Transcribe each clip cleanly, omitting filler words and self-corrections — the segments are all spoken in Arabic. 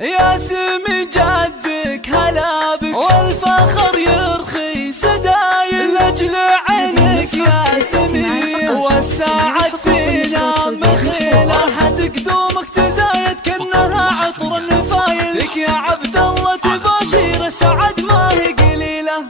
يا سمي جدك هلا بك والفخر يرخي سدايل لاجل عينك يا سمي والساعد فينا مخيله حتقدومك تزايد كأنها عطر النفايل لك يا عبد الله تباشير سعد ما هي قليله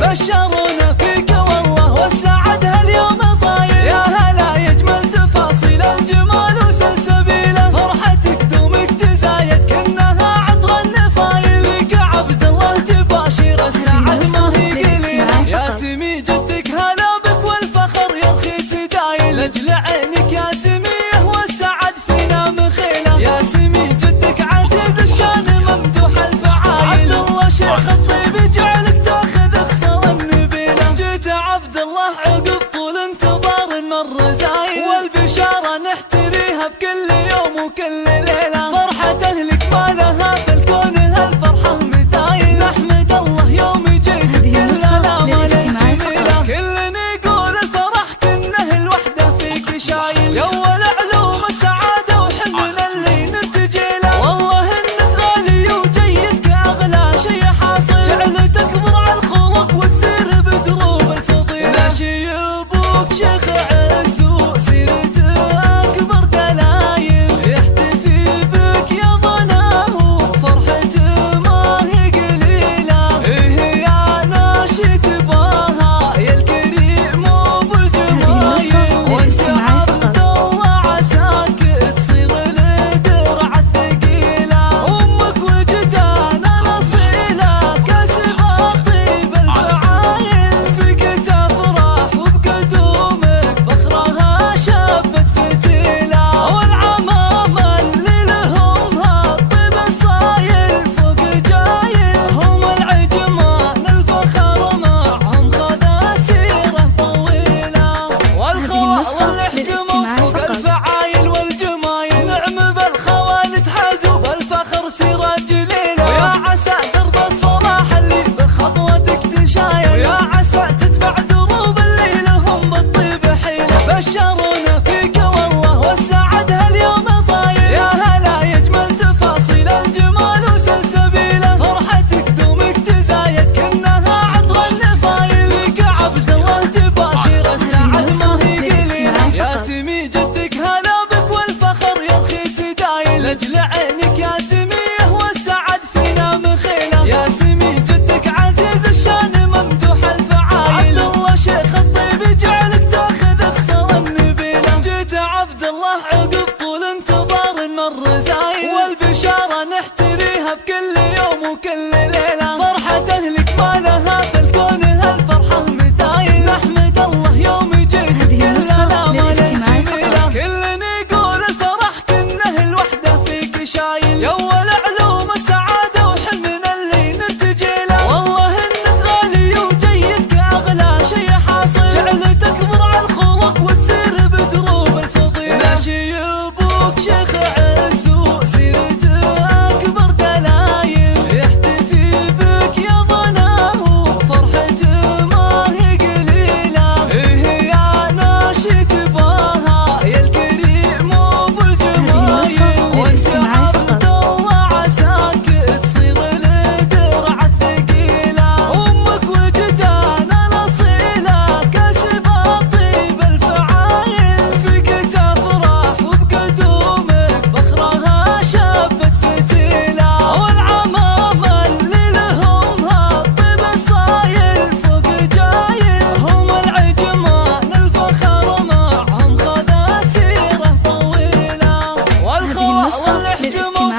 بشرونا فيك والله والسعد هاليوم طايل يا هلا يجمل تفاصيل الجمال وسلسبيله فرحتك دومك تزايد كأنها عطر النفايل لك يا عبد الله تباشير السعد ما هي قليله يا سمي جدك هلا بك والفخر يرخي سدايل لاجل عينك يا سميه والسعد فينا مخيله يا سمي جدك عزيز الشان ممدوح الفعايل عبد الله شيخ الطيب جعلك تاخذ خصال النبيله جيت عبد الله عقب طول انتظار مر زايل والبشاره نحتريها بكل يوم وكل ليله فرحه اهلك ما لها في الكون هالفرحه مثايل احمد الله يوم جيت بكل الامال الجميله كل يقول الفرح كنه الوحده فيك شايل يا اول علوم السعاده وحنن اللي ننتجي له والله انك غالي وجيد كاغلى شي حاصل جعل تكبر على الخلق وتصير بدروب الفضيله لا شي ابوك شيخ عز وسيرته اكبر دلايل يحتفي بك يا ظناه وفرحته ما هي قليله ايه يا ناشي تباها يا الكريم وبالجمايل وانت عبد الله عساك تصير الدرع الثقيله امك وجدانها اصيله كاسبه طيب الفعايل فيك تفرح وبقدومك فخرها شابت فتيله والعمامه اللي لهم هالطيب صايل فوق جايل هم العجمان الفخر معهم خذا سيره طويله والخوال الاحتمام فوق الفعايل والجمايل نعم بالخوال تحازوا بالفخر سيره جليله ويا عسى درب الصلاح اللي بخطوتك تشايل يا عسى تتبع دروب اللي لهم بالطيب حيله بشرونا فيك والله والسعد هاليوم طايل يا هلا يجمل تفاصيل الجمال وسلسبيله فرحتك دومك تزايد كأنها عطر النفايل لك عبد الله تباشير السعد ما هي قليله يا سمي جدك هلا بك والفخر يرخي سدايل لاجل عينك يا سميه والسعد فينا مخيله يا سمي جدك عزيز الشان ممدوح الفعايل عبد الله شيخ الطيب جعلك تاخذ خصال النبيله جيت عبد الله عقب طول انتظار مر زايل والبشاره نحتريها بكل يوم وكل ليله فرحه اهلك ما لها في الكون هالفرحه مثايل احمد الله يوم جيت بكل الامال الجميله كل يقول الفرح كنه الوحده فيك شايل يا اول علوم السعاده وحنن اللي ننتجي له والله انك غالي وجيد كاغلى شي حاصل جعل تكبر على الخلق وتصير بدروب الفضيله لا شي ابوك شيخ عز وسيرته اكبر دلايل يحتفي بك يا ظناه وفرحته ما هي قليله ايه يا ناشي تباها يا الكريم وبالجمايل وانت عبد الله عساك تصير الدرع الثقيله امك وجدانها الاصيله كاسبه طيب الفعايل فيك تفرح وبقدومك فخرها شابت فتيله والعمامه اللي لهم هالطيب صايل فوق جايل هم العجمان الفخر معهم خذا سيره طويله والخوال الاحتمام